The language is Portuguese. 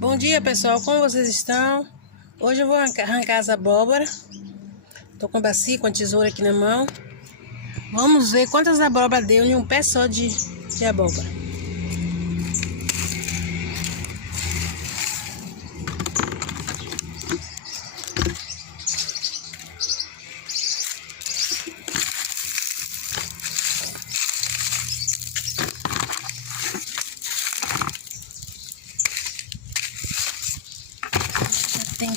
Bom dia, pessoal, como vocês estão? Hoje eu vou arrancar as abóboras. Tô com a bacia, com a tesoura aqui na mão. Vamos ver quantas abóboras deu em um pé só de abóbora. Tem